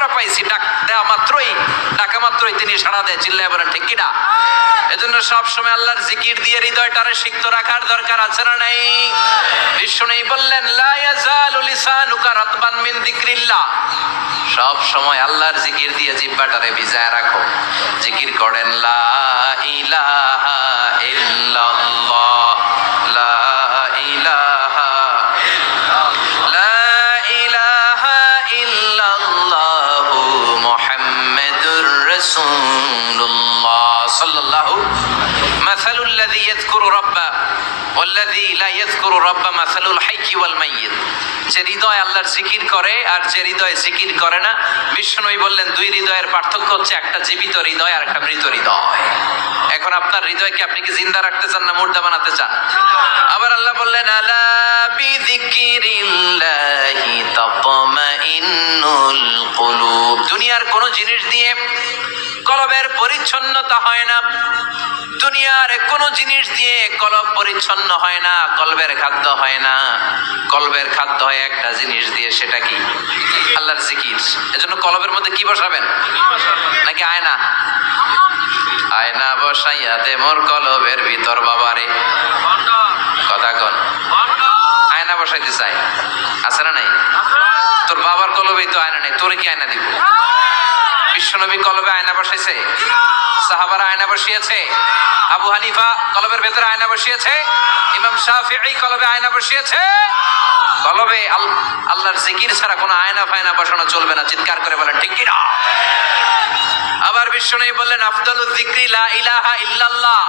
আমরা পাইছি, ডাক দেওয়া মাত্রই, ডাকা মাত্রই তিনি সাড়া দেয়। চিল্লায় বলেন ঠিক কিনা? এজন্য সবসময় আল্লাহর জিকির দিয়ে হৃদয়টারে সিক্ত রাখার দরকার আছে না নাই? বিষ্ণু বললেন লা ইয়াজালু লিসানুকা রাতবান মিন যিকরিল্লাহ, সব সময় আল্লাহর জিকির দিয়ে জিহ্বাটারে ভিজায় রাখো। জিকির করেন লা ইলাহা ইল্লাল্লাহ, লা ইলাহা, লা ইলাহা ইল্লাল্লাহু মুহাম্মাদুর রাসূলুল্লাহ সাল্লাল্লাহু মাসালুল লাযী ইয়াযকুরু রাব্বা ওয়াল্লাযী লা ইয়াযকুরু রাব্বা মাসালুল হাইয়্যি ওয়াল মাইয়্যিত। যে হৃদয় আল্লাহর জিকির করে আর যে হৃদয় জিকির করে না, বিষ্ণু বললেন দুই হৃদয়ের পার্থক্য হচ্ছে একটা জীবিত হৃদয় আর একটা মৃত হৃদয়। এখন আপনার হৃদয়কে আপনি কি জিন্দা রাখতে চান না মুর্দা বানাতে চান? আবার আল্লাহ বললেন আলা বিযিকরিল্লাহি তাতমাইন্নুল কুলুব। দুনিয়ার কোন জিনিস দিয়ে কলবের পরিচ্ছন্নতা হয় না, দুনিয়ার কোন জিনিস দিয়ে কলব পরিচ্ছন্ন হয় না, কলবের খাদ্য হয় না। কলবের খাদ্য হয় একটা জিনিস দিয়ে, সেটা কি? আল্লাহর জিকির। এজন্য কলবের মধ্যে কি বসাবেন? নাকি আয়না? আয়না বসাইয়া দে মোর কলবের ভিতর বাবারে। কথা কন, আয়না বসাইতে চাই, আছে না নাই? তোর বাবার কলবেই তো আয়না নেই, তোরে কি আয়না দিব? বিশ্বনবী কলবে আয়না বসাইছে, সাহাবারা আয়না বসিয়েছে, আবু হানিফা কলবের ভেতরে আয়না বসিয়েছে, ইমাম শাফিঈ কলবে আয়না বসিয়েছে। কলবে আল্লাহর জিকির ছাড়া কোনো আয়না ফায়না বসানো চলবে না। চিৎকার করে বলেন ঠিক কি না? আবার বিশ্বনবী বললেন আফদালুয যিকরি লা ইলাহা ইল্লাল্লাহ।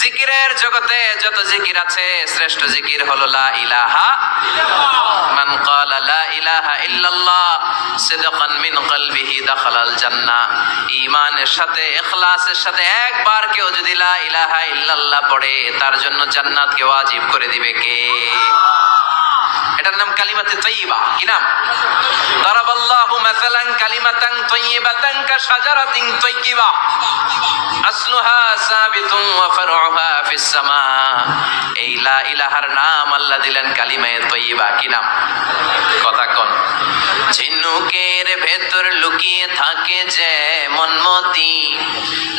জিকিরের জগতে যত জিকির আছে শ্রেষ্ঠ জিকির হলো লা ইলাহা ইল্লাল্লাহ। মান ক্বালা লা ইলাহা ইল্লাল্লাহ সিদকান মিন কলবিহি দাখালাল জান্নাহ। ঈমানের সাথে ইখলাসের সাথে একবার কেউ যদি লা ইলাহা ইল্লাল্লাহ পড়ে, তার জন্য জান্নাতকে ওয়াজিব করে দিবে কে? এটার নাম কালিমাতে তাইয়্যিবা। কি নাম? দারাবাল্লাহু মাসালান কালিমাতান তাইয়্যিবাতান কাশাজারাতিন তাইয়্যিবা আসলুহা সাবিতুন ওয়া ফারউহা ফিস সামা। এই লা ইলাহার নাম আল্লাহ দিলেন কালিমায়ে তাইয়্যিবা। কি নাম? কথা কোন? ঝিনুকের ভেতর লুকিয়ে থাকে যেমন মতি,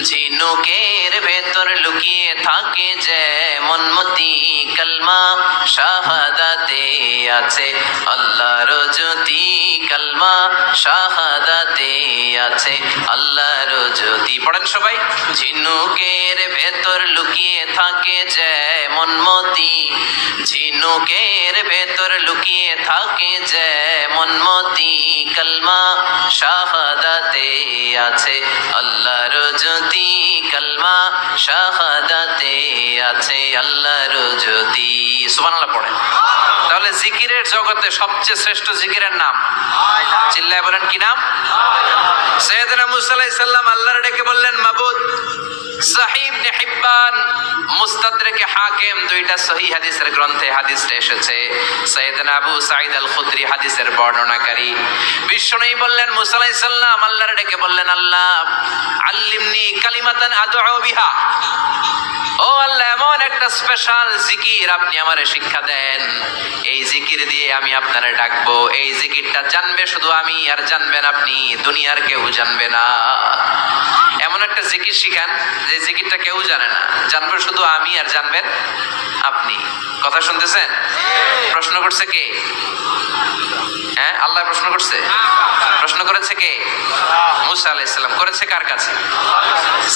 ঝিনুকের ভেতর লুকিয়ে থাকে যেমন মতি, কালমা শাহাদাতে আছে আল্লাহর জ্যোতি, কালমা শাহাদাতে আছে আল্লাহর জ্যোতি। পড়েন সবাই। ঝিনুকের ভেতর লুকিয়ে থাকে যেমন মতি, ঝিনুকের ভেতর লুকিয়ে থাকে যেমন মতি, কালমা শাহাদাতে আছে আল্লাহর জ্যোতি, কালমা শাহাদাতে আছে আল্লাহর জ্যোতি। সুবহানাল্লাহ পড়েন। তাহলে জিকিরের জগতে সবচেয়ে শ্রেষ্ঠ জিকিরের নাম, চিল্লায় বলেন কি নাম? সাইয়েদনা মুসা আলাইহিস সালাম আল্লাহর ডেকে বললেন মাবুদ। সহিহ ইবনে হিব্বান, মুস্তাদরাকে হাকিম, দুইটা সহিহ হাদিসের গ্রন্থে হাদিসটা এসেছে। সাইয়েদনা আবু সাঈদ আল খুদরি হাদিসের বর্ণনাকারী। বিশ্বনবী বললেন মুসা আলাইহিস সালাম আল্লাহর ডেকে বললেন আল্লাহ আল্লিমনি কালিমাতান আদউ বিহা। ও আল্লাহ, এমন একটা স্পেশাল জিকির আপনি আমারে শিক্ষা দেন, এই জিকির দিয়ে আমি আপনারে ডাকবো। এই জিকিরটা জানবে শুধু আমি আর জানবেন আপনি, দুনিয়ার কেউ জানবে না। এমন একটা জিকির শিখান যে জিকিরটা কেউ জানে না, জানবে শুধু আমি আর জানবেন আপনি। কথা শুনতেছেন? প্রশ্ন করছে কে? হ্যাঁ, আল্লাহ প্রশ্ন করছে। প্রশ্ন করেছে কে? মুসা আলাইহিস সালাম। করেছে কার কাছে?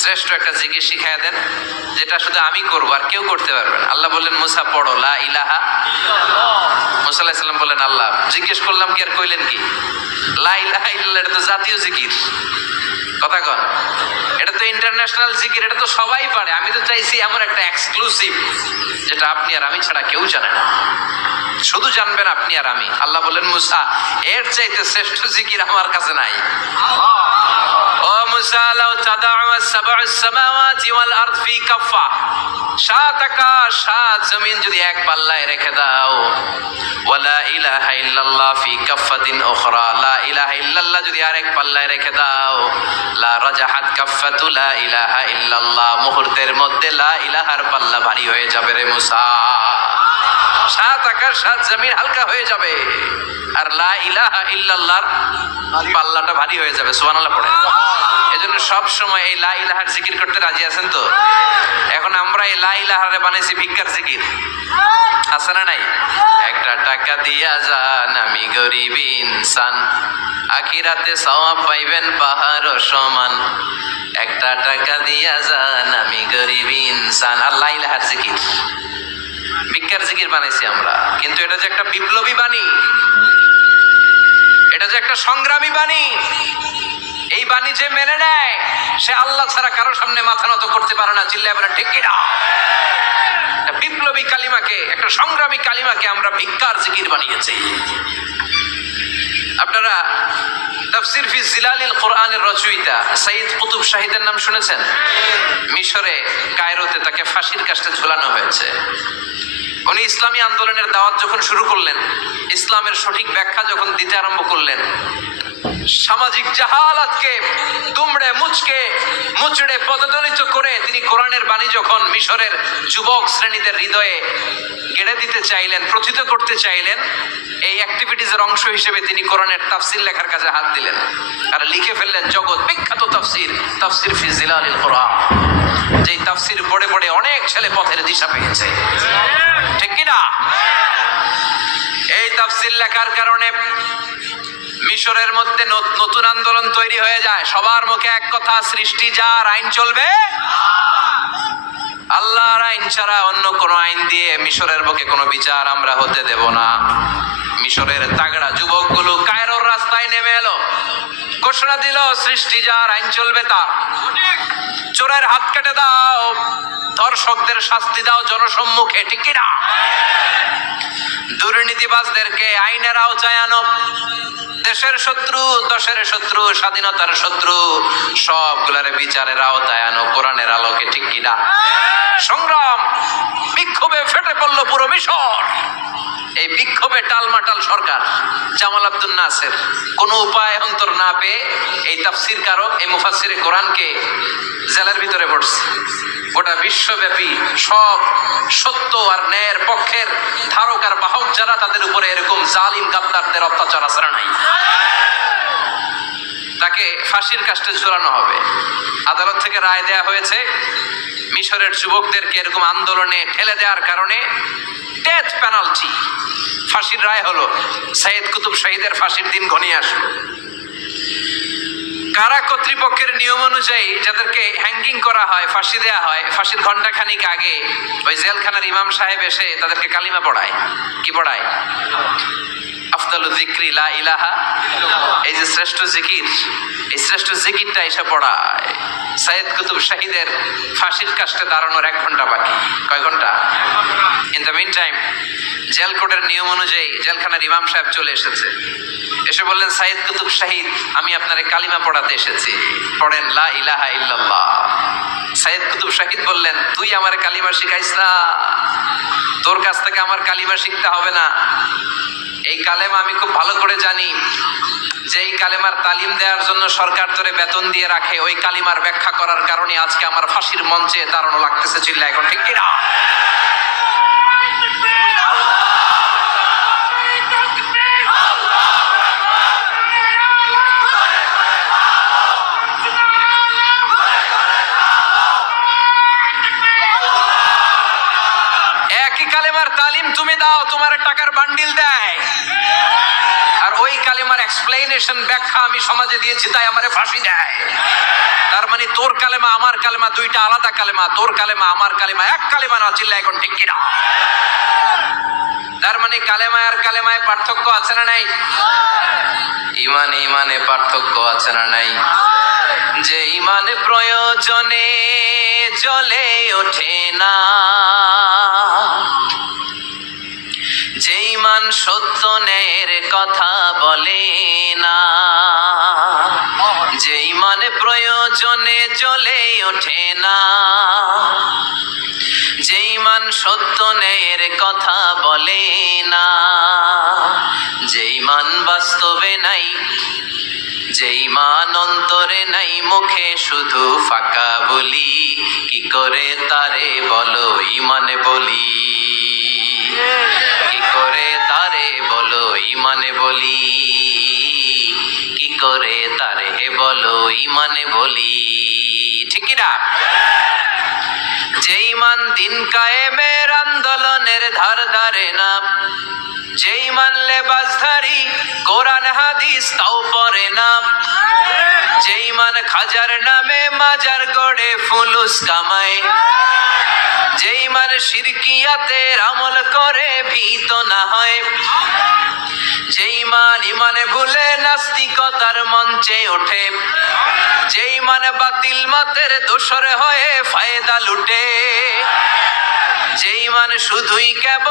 শ্রেষ্ঠ একটা জিকির শিখায় দেন যেটা শুধু আমি করবো আর কেউ করতে পারবে না। আল্লাহ বললেন মুসা পড়ো লা ইলাহা ইল্লাল্লাহ। মুসা আলাইহিস সালাম বললেন আল্লাহ জিজ্ঞেস করলাম কি আর কইলেন কি? লা ইলাহা ইল্লাল্লাহ এটা তো জাতীয় জিকির। কথা কন, এটা তো ইন্টারন্যাশনাল জিকির, এটা তো সবাই পারে। আমি তো চাইছি এমন একটা এক্সক্লুসিভ যেটা আপনি আর আমি ছাড়া কেউ জানে না, শুধু জানবেন আপনি আর আমি। আল্লাহ বলেন মুসা এর চাইতে শ্রেষ্ঠ জিকির আমার কাছে নাই। ও মুসা লাউ তাদাউ সাবউস সামাওয়াতি ওয়াল আরদ ফি কাফা, সাত আকাশ সাত জমিন যদি এক পাল্লায় রেখে দাও, ওয়ালা ইলাহা ইল্লাল্লাহ ফি কাফাতিন উখরা, লা ইলাহা ইল্লাল্লাহ যদি আরেক পাল্লায় রেখে দাও, লা রাজাহাত কাফাতু লা ইলাহা ইল্লাল্লাহ, মুহূর্তের মধ্যে লা ইলাহার পাল্লা ভারী হয়ে যাবে রে মুসা। সাত আকাশ সাত জমিন হালকা হয়ে যাবে, আর লা ইলাহা ইল্লাল্লাহর পাল্লাটা ভারী হয়ে যাবে। সুবহানাল্লাহ পড়ে। এজন্য সব সময় এই লা ইলাহার জিকির করতে রাজি আছেন তো? এখন আমরা এই লা ইলাহারে বানাইছি ভিক্ষার জিকির, আছে না নাই? একটা টাকা দিয়া যান আমি গরিব ইনসান, আখিরাতে সওয়াব পাইবেন পাহাড় সমান। একটা টাকা দিয়া যান আমি গরিব ইনসান, আর লা ইলাহার জিকির ভিক্ষার জিকির বানাইছি আমরা। কিন্তু এটা যে একটা বিপ্লবী বাণী, এটা যে একটা সংগ্রামী বাণী, এই বাণী যে মেনে নেয় সে আল্লাহ ছাড়া কারোর সামনে মাথা নত করতে পারে না। চিল্লায় বলেন ঠিক কিনা? বিপ্লবী কালিমাকে, একটা সংগ্রামী কালিমাকে আমরা ভিক্ষার জিকির বানিয়েছি। আপনারা তাফসীর ফি জিলালিল কোরআনের রচয়িতা সাইয়্যিদ কুতুব শাহীদের নাম শুনেছেন? মিশরে কায়রোতে তাকে ফাঁসির কাস্টে ঝুলানো হয়েছে। উনি ইসলামী আন্দোলনের দাওয়াত যখন শুরু করলেন, ইসলামের সঠিক ব্যাখ্যা যখন দিতে আরম্ভ করলেন, সামাজিক জাহালাতকে দুমড়ে মুচড়ে পদদলিত করে তিনি কোরআনের বাণী যখন মিশরের যুবক শ্রেণীদের হৃদয়ে গেড়ে দিতে চাইলেন, প্রথিত করতে চাইলেন, এই অ্যাক্টিভিটিজের অংশ হিসেবে তিনি কোরআনের তাফসীর লেখার কাজে হাত দিলেন আর লিখে ফেললেন জগৎ বিখ্যাত তাফসীর, তাফসীর ফি জিলালিল কোরআন। যেই তাফসীর পড়ে পড়ে অনেক ছেলে পথের দিশা পেয়েছে, ঠিক কিনা? এই তাফসীর লেখার কারণে মিশরের মধ্যে নতুন আন্দোলন তৈরি হয়ে যায়। সবার মুখে এক কথা, সৃষ্টি যার, আইন চলবে আল্লাহর আইন ছাড়া অন্য কোন আইন দিয়ে মিশরের বুকে কোনো বিচার আমরা হতে দেব না। মিশরের তাগড়া যুবকগুলো কায়রোর রাস্তায় নেমে এলো, ঘোষণা দিল সৃষ্টি যার, আইন চলবে তার। চোরের হাত কেটে দাও, ধর্ষকদের শাস্তি দাও জনসম্মুখে, ঠিক কিনা? দুর্নীতিবাজদেরকে আইনের আওতায় আনো। দেশের শত্রু, দশের শত্রু, স্বাধীনতার শত্রু সবগুলারে বিচারের আওতায় আনো কোরআনের আলোকে, ঠিক কিনা? সংগ্রাম, বিক্ষোভে ফেটে পড়লো পুরো মিশর। এই বিক্ষোভে টালমাটাল সরকার, জামাল আব্দুল নাসের কোনো উপায় অন্তর না পেয়ে এই তাফসীর কারক, এই মুফাসসিরে কোরআনকে জেলের ভিতরে পড়ছে। গোটা বিশ্বব্যাপী সব সত্য আর ন্যায়ের পক্ষের ধারক আর বাহক যারা, তাদের উপরে এরকম জালিম গাদ্দারদের অত্যাচার আচরণ নাই। তাকে ফাঁসির কাস্টে ঝুলানো হবে। আদালত থেকে রায় দেয়া হয়েছে মিশরের যুবকদেরকে এরকম আন্দোলনে ঠেলে দেওয়ার কারণে ডেথ পেনাল্টি, ফাঁসির রায় হলো। সাইয়্যিদ কুতুব শাহীদের ফাঁসির দিন ঘনিয়ে আসলো। কারা কর্তৃপক্ষের নিয়ম অনুযায়ী যাদেরকে হ্যাঙ্গিং করা হয়, ফাঁসি দেয়া হয়, ফাঁসির ঘন্টাখানিক আগে ওই জেলখানার ইমাম সাহেব এসে তাদেরকে কালিমা পড়ায়। কি পড়ায়? আফদালু যিকরি লা ইলাহা, এই যে শ্রেষ্ঠ জিকির, এই শ্রেষ্ঠ জিকিরটা এসে পড়ায়। সাইয়্যিদ কুতুব শাহীদের ফাঁসির কাস্টে দাঁড়ানোর 1 ঘন্টা বাকি। কয় ঘন্টা? In the meantime jail কোডের নিয়ম অনুযায়ী জেলখানার ইমাম সাহেব চলে এসেছে। এসে বললেন, সাইয়্যিদ কুতুব শাহীদ, আমি আপনারে কালিমা পড়াতে এসেছি, পড়েন লা ইলাহা ইল্লাল্লাহ। সাইয়্যিদ কুতুব শাহীদ বললেন, তুই আমার কালিমা শিখাইস না, তোর কাছ থেকে আমার কালিমা শিখতে হবে না। এই কালেমা আমি খুব ভালো করে জানি, যে এই কালেমার তালিম দেওয়ার জন্য সরকার তোরে বেতন দিয়ে রাখে, ওই কালিমার ব্যাখ্যা করার কারণে আজকে আমার ফাঁসির মঞ্চে দাঁড়ানো লাগতেছে। চিল্লা এখন, ঠিক কিনা? একই কালেমার তালিম তুমি দাও, তোমার টাকার বান্ডিল দেয়, আর ওই কালেমার এক্সপ্লেনেশন ব্যাখ্যা আমি সমাজে দিয়েছি তাই আমারে ফাঁসি দেয়। তার মানে তোর কালেমা আমার কালেমা দুইটা আলাদা কালেমা, তোর কালেমা আমার কালেমা এক কালেমা না। চিল্লা এখন, ঠিক কিনা? তার মানে কালেমায় আর কালেমায় পার্থক্য আছে না নাই? ইমানে ইমানে পার্থক্য আছে না নাই? যে ইমানে প্রয়োজনে জ্বলে ওঠে না, যে ইমান সত্য ন্যায়ের কথা বলে না, যে ইমান প্রয়োজনে জ্বলে ওঠে না, যে ইমান সত্য ন্যায়ের কথা বলে না, যে ইমান বাস্তবে নাই, যে ইমান অন্তরে নাই, মুখে শুধু ফাঁকা বলি, কি করে তারে বলো ইমানে বলি। কি করে তারে বলো ইমানে বলি, কি করে তারে বলো ইমানে বলি, ঠিক কি না? যে ইমান দিন কায়েমের আন্দোলনের ধার ধারে না, যে ইমান লেবাসধারী কোরআন হাদিস তাও পড়ে না, যে ইমান খাজার নামে মাজার গড়ে ফুলুস কামায়, যে ইমান শিরকিয়াতের আমল করে ভীত না হয়, যে ইমান ইমানে ভুলে নাস্তিকতার মঞ্চে ওঠে, যে ইমান বাতিল মতের দোসর হয়ে ফায়দা লুটে, যে ইমান শুধুই কেবল